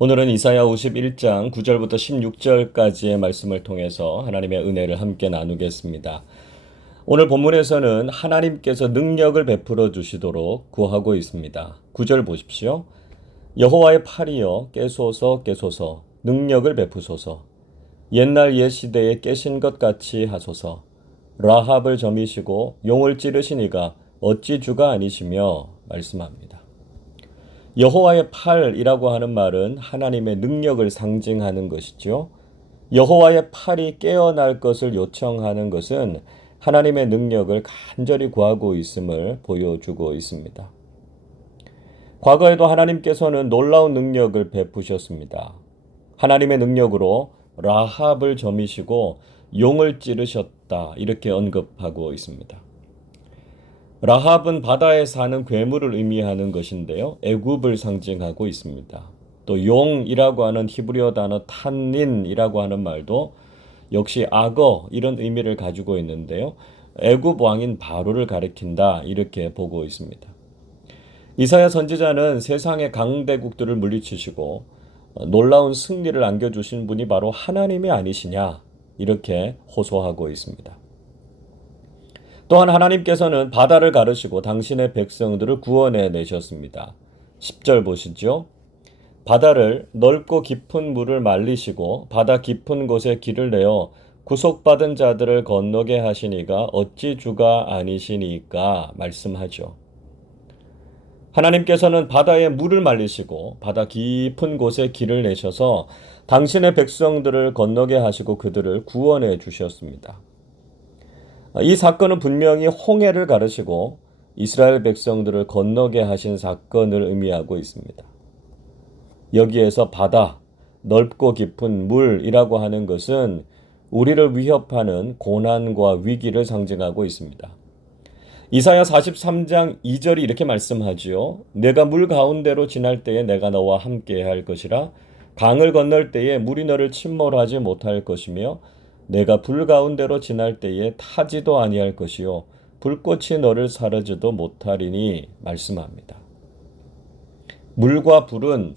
오늘은 이사야 51장 9절부터 16절까지의 말씀을 통해서 하나님의 은혜를 함께 나누겠습니다. 오늘 본문에서는 하나님께서 능력을 베풀어 주시도록 구하고 있습니다. 9절 보십시오. 여호와의 팔이여 깨소서 깨소서 능력을 베푸소서 옛날 옛 시대에 깨신 것 같이 하소서 라합을 점이시고 용을 찌르시니가 어찌 주가 아니시며 말씀합니다. 여호와의 팔이라고 하는 말은 하나님의 능력을 상징하는 것이죠. 여호와의 팔이 깨어날 것을 요청하는 것은 하나님의 능력을 간절히 구하고 있음을 보여주고 있습니다. 과거에도 하나님께서는 놀라운 능력을 베푸셨습니다. 하나님의 능력으로 라합을 점이시고 용을 찌르셨다 이렇게 언급하고 있습니다. 라합은 바다에 사는 괴물을 의미하는 것인데요. 애굽을 상징하고 있습니다. 또 용이라고 하는 히브리어 단어 탄닌이라고 하는 말도 역시 악어 이런 의미를 가지고 있는데요. 애굽 왕인 바로를 가리킨다 이렇게 보고 있습니다. 이사야 선지자는 세상의 강대국들을 물리치시고 놀라운 승리를 안겨주신 분이 바로 하나님이 아니시냐 이렇게 호소하고 있습니다. 또한 하나님께서는 바다를 가르시고 당신의 백성들을 구원해 내셨습니다. 10절 보시죠. 바다를 넓고 깊은 물을 말리시고 바다 깊은 곳에 길을 내어 구속받은 자들을 건너게 하시니가 어찌 주가 아니시니까 말씀하죠. 하나님께서는 바다에 물을 말리시고 바다 깊은 곳에 길을 내셔서 당신의 백성들을 건너게 하시고 그들을 구원해 주셨습니다. 이 사건은 분명히 홍해를 가르시고 이스라엘 백성들을 건너게 하신 사건을 의미하고 있습니다. 여기에서 바다, 넓고 깊은 물이라고 하는 것은 우리를 위협하는 고난과 위기를 상징하고 있습니다. 이사야 43장 2절이 이렇게 말씀하지요. 내가 물 가운데로 지날 때에 내가 너와 함께 할 것이라 강을 건널 때에 물이 너를 침몰하지 못할 것이며 내가 불 가운데로 지날 때에 타지도 아니할 것이요 불꽃이 너를 사르지도 못하리니 말씀합니다. 물과 불은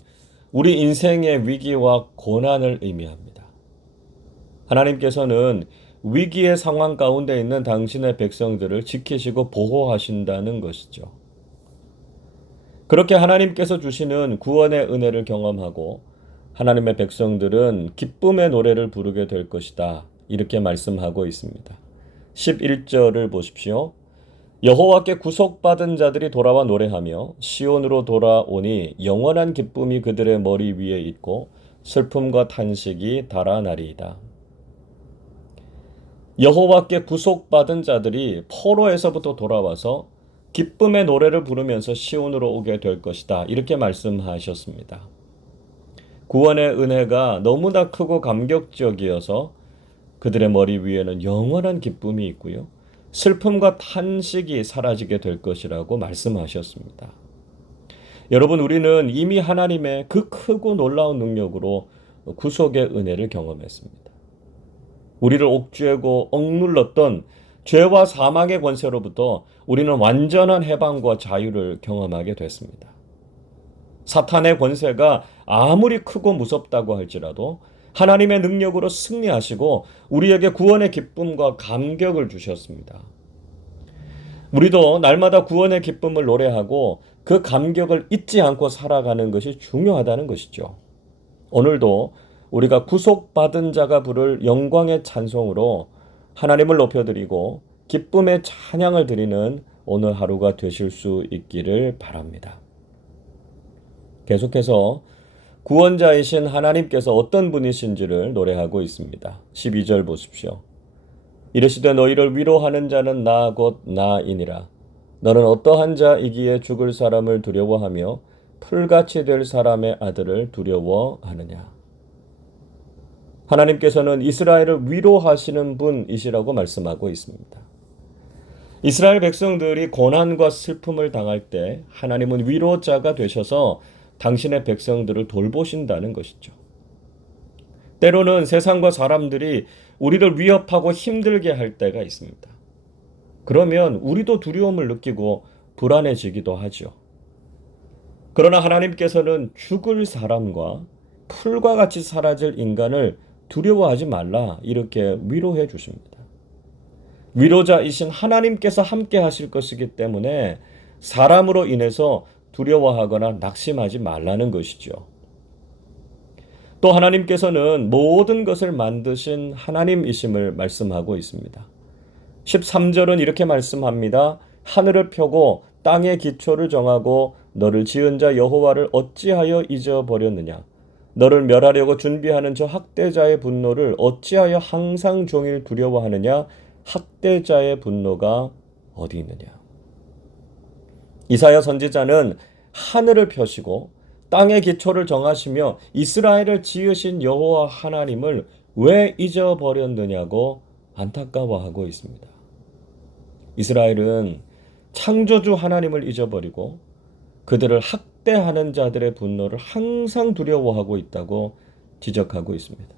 우리 인생의 위기와 고난을 의미합니다. 하나님께서는 위기의 상황 가운데 있는 당신의 백성들을 지키시고 보호하신다는 것이죠. 그렇게 하나님께서 주시는 구원의 은혜를 경험하고 하나님의 백성들은 기쁨의 노래를 부르게 될 것이다. 이렇게 말씀하고 있습니다. 11절을 보십시오. 여호와께 구속받은 자들이 돌아와 노래하며 시온으로 돌아오니 영원한 기쁨이 그들의 머리 위에 있고 슬픔과 탄식이 달아나리이다. 여호와께 구속받은 자들이 포로에서부터 돌아와서 기쁨의 노래를 부르면서 시온으로 오게 될 것이다. 이렇게 말씀하셨습니다. 구원의 은혜가 너무나 크고 감격적이어서 그들의 머리 위에는 영원한 기쁨이 있고요. 슬픔과 탄식이 사라지게 될 것이라고 말씀하셨습니다. 여러분, 우리는 이미 하나님의 그 크고 놀라운 능력으로 구속의 은혜를 경험했습니다. 우리를 옥죄고 억눌렀던 죄와 사망의 권세로부터 우리는 완전한 해방과 자유를 경험하게 됐습니다. 사탄의 권세가 아무리 크고 무섭다고 할지라도 하나님의 능력으로 승리하시고 우리에게 구원의 기쁨과 감격을 주셨습니다. 우리도 날마다 구원의 기쁨을 노래하고 그 감격을 잊지 않고 살아가는 것이 중요하다는 것이죠. 오늘도 우리가 구속받은 자가 부를 영광의 찬송으로 하나님을 높여드리고 기쁨의 찬양을 드리는 오늘 하루가 되실 수 있기를 바랍니다. 계속해서 구원자이신 하나님께서 어떤 분이신지를 노래하고 있습니다. 12절 보십시오. 이르시되 너희를 위로하는 자는 나 곧 나이니라. 너는 어떠한 자이기에 죽을 사람을 두려워하며 풀같이 될 사람의 아들을 두려워하느냐. 하나님께서는 이스라엘을 위로하시는 분이시라고 말씀하고 있습니다. 이스라엘 백성들이 고난과 슬픔을 당할 때 하나님은 위로자가 되셔서 당신의 백성들을 돌보신다는 것이죠. 때로는 세상과 사람들이 우리를 위협하고 힘들게 할 때가 있습니다. 그러면 우리도 두려움을 느끼고 불안해지기도 하죠. 그러나 하나님께서는 죽을 사람과 풀과 같이 사라질 인간을 두려워하지 말라 이렇게 위로해 주십니다. 위로자이신 하나님께서 함께 하실 것이기 때문에 사람으로 인해서 두려워하거나 낙심하지 말라는 것이죠. 또 하나님께서는 모든 것을 만드신 하나님이심을 말씀하고 있습니다. 13절은 이렇게 말씀합니다. 하늘을 펴고 땅의 기초를 정하고 너를 지은 자 여호와를 어찌하여 잊어버렸느냐. 너를 멸하려고 준비하는 저 학대자의 분노를 어찌하여 항상 종일 두려워하느냐. 학대자의 분노가 어디 있느냐. 이사야 선지자는 하늘을 펴시고 땅의 기초를 정하시며 이스라엘을 지으신 여호와 하나님을 왜 잊어버렸느냐고 안타까워하고 있습니다. 이스라엘은 창조주 하나님을 잊어버리고 그들을 학대하는 자들의 분노를 항상 두려워하고 있다고 지적하고 있습니다.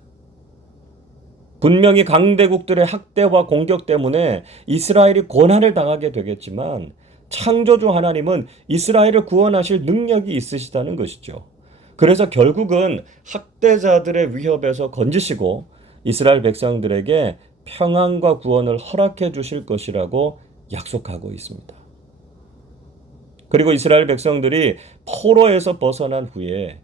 분명히 강대국들의 학대와 공격 때문에 이스라엘이 고난을 당하게 되겠지만 창조주 하나님은 이스라엘을 구원하실 능력이 있으시다는 것이죠. 그래서 결국은 학대자들의 위협에서 건지시고 이스라엘 백성들에게 평안과 구원을 허락해 주실 것이라고 약속하고 있습니다. 그리고 이스라엘 백성들이 포로에서 벗어난 후에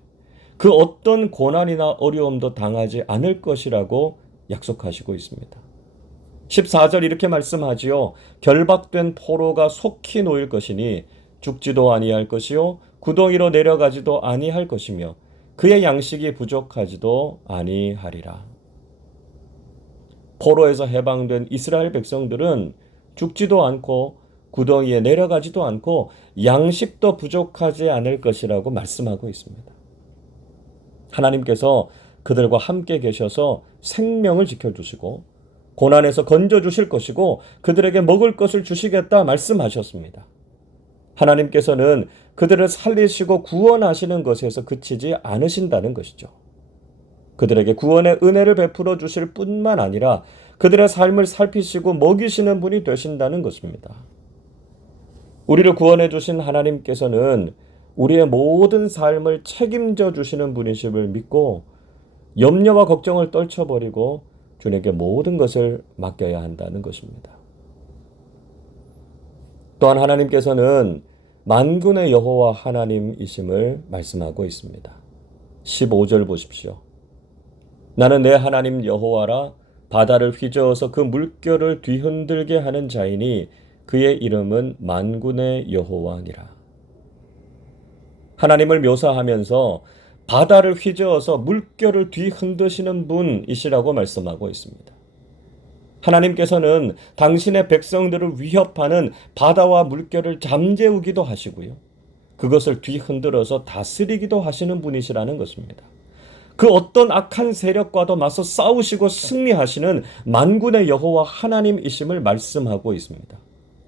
그 어떤 고난이나 어려움도 당하지 않을 것이라고 약속하시고 있습니다. 14절 이렇게 말씀하지요. 결박된 포로가 속히 놓일 것이니 죽지도 아니할 것이요 구덩이로 내려가지도 아니할 것이며 그의 양식이 부족하지도 아니하리라. 포로에서 해방된 이스라엘 백성들은 죽지도 않고 구덩이에 내려가지도 않고 양식도 부족하지 않을 것이라고 말씀하고 있습니다. 하나님께서 그들과 함께 계셔서 생명을 지켜주시고 고난에서 건져주실 것이고 그들에게 먹을 것을 주시겠다 말씀하셨습니다. 하나님께서는 그들을 살리시고 구원하시는 것에서 그치지 않으신다는 것이죠. 그들에게 구원의 은혜를 베풀어 주실 뿐만 아니라 그들의 삶을 살피시고 먹이시는 분이 되신다는 것입니다. 우리를 구원해 주신 하나님께서는 우리의 모든 삶을 책임져 주시는 분이심을 믿고 염려와 걱정을 떨쳐버리고 주님께 모든 것을 맡겨야 한다는 것입니다. 또한 하나님께서는 만군의 여호와 하나님이심을 말씀하고 있습니다. 15절 보십시오. 나는 내 하나님 여호와라. 바다를 휘저어서 그 물결을 뒤흔들게 하는 자이니 그의 이름은 만군의 여호와니라. 하나님을 묘사하면서 바다를 휘저어서 물결을 뒤흔드시는 분이시라고 말씀하고 있습니다. 하나님께서는 당신의 백성들을 위협하는 바다와 물결을 잠재우기도 하시고요. 그것을 뒤흔들어서 다스리기도 하시는 분이시라는 것입니다. 그 어떤 악한 세력과도 맞서 싸우시고 승리하시는 만군의 여호와 하나님이심을 말씀하고 있습니다.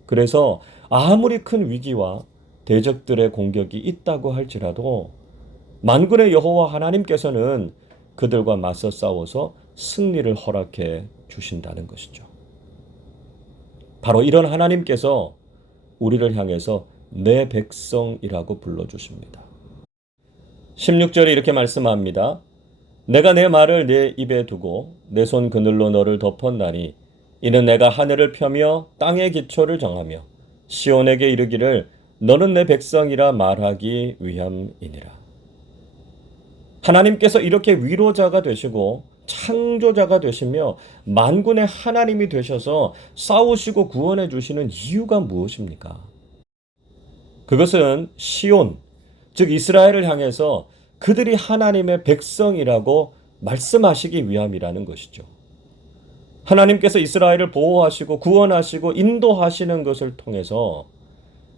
그래서 아무리 큰 위기와 대적들의 공격이 있다고 할지라도 만군의 여호와 하나님께서는 그들과 맞서 싸워서 승리를 허락해 주신다는 것이죠. 바로 이런 하나님께서 우리를 향해서 내 백성이라고 불러주십니다. 16절에 이렇게 말씀합니다. 내가 내 말을 내 입에 두고 내 손 그늘로 너를 덮었나니 이는 내가 하늘을 펴며 땅의 기초를 정하며 시온에게 이르기를 너는 내 백성이라 말하기 위함이니라. 하나님께서 이렇게 위로자가 되시고 창조자가 되시며 만군의 하나님이 되셔서 싸우시고 구원해 주시는 이유가 무엇입니까? 그것은 시온, 즉 이스라엘을 향해서 그들이 하나님의 백성이라고 말씀하시기 위함이라는 것이죠. 하나님께서 이스라엘을 보호하시고 구원하시고 인도하시는 것을 통해서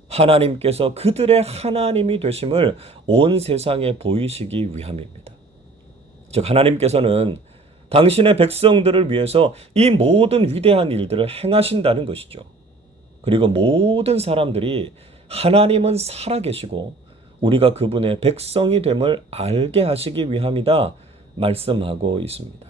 하나님께서 그들의 하나님이 되심을 온 세상에 보이시기 위함입니다. 즉 하나님께서는 당신의 백성들을 위해서 이 모든 위대한 일들을 행하신다는 것이죠. 그리고 모든 사람들이 하나님은 살아계시고 우리가 그분의 백성이 됨을 알게 하시기 위함이다 말씀하고 있습니다.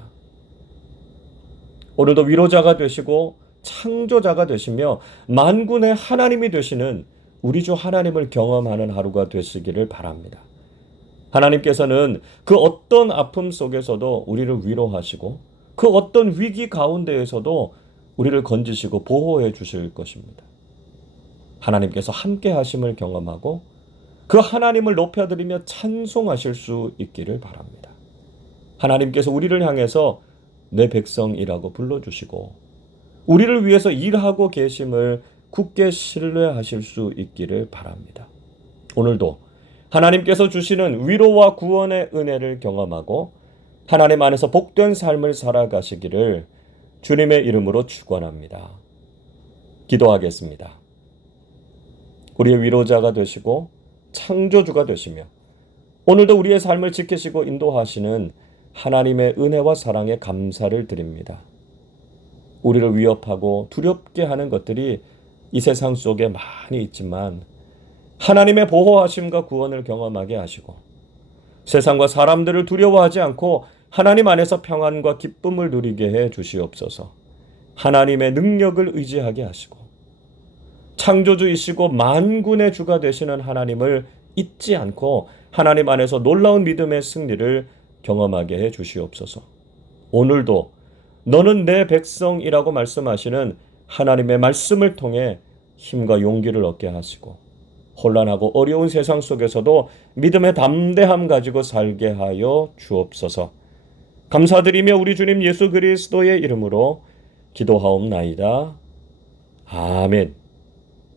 오늘도 위로자가 되시고 창조자가 되시며 만군의 하나님이 되시는 우리 주 하나님을 경험하는 하루가 되시기를 바랍니다. 하나님께서는 그 어떤 아픔 속에서도 우리를 위로하시고 그 어떤 위기 가운데에서도 우리를 건지시고 보호해 주실 것입니다. 하나님께서 함께 하심을 경험하고 그 하나님을 높여드리며 찬송하실 수 있기를 바랍니다. 하나님께서 우리를 향해서 내 백성이라고 불러주시고 우리를 위해서 일하고 계심을 굳게 신뢰하실 수 있기를 바랍니다. 오늘도 하나님께서 주시는 위로와 구원의 은혜를 경험하고 하나님 안에서 복된 삶을 살아가시기를 주님의 이름으로 축원합니다. 기도하겠습니다. 우리의 위로자가 되시고 창조주가 되시며 오늘도 우리의 삶을 지키시고 인도하시는 하나님의 은혜와 사랑에 감사를 드립니다. 우리를 위협하고 두렵게 하는 것들이 이 세상 속에 많이 있지만 하나님의 보호하심과 구원을 경험하게 하시고 세상과 사람들을 두려워하지 않고 하나님 안에서 평안과 기쁨을 누리게 해 주시옵소서. 하나님의 능력을 의지하게 하시고 창조주이시고 만군의 주가 되시는 하나님을 잊지 않고 하나님 안에서 놀라운 믿음의 승리를 경험하게 해 주시옵소서. 오늘도 너는 내 백성이라고 말씀하시는 하나님의 말씀을 통해 힘과 용기를 얻게 하시고 혼란하고 어려운 세상 속에서도 믿음의 담대함 가지고 살게 하여 주옵소서. 감사드리며 우리 주님 예수 그리스도의 이름으로 기도하옵나이다. 아멘.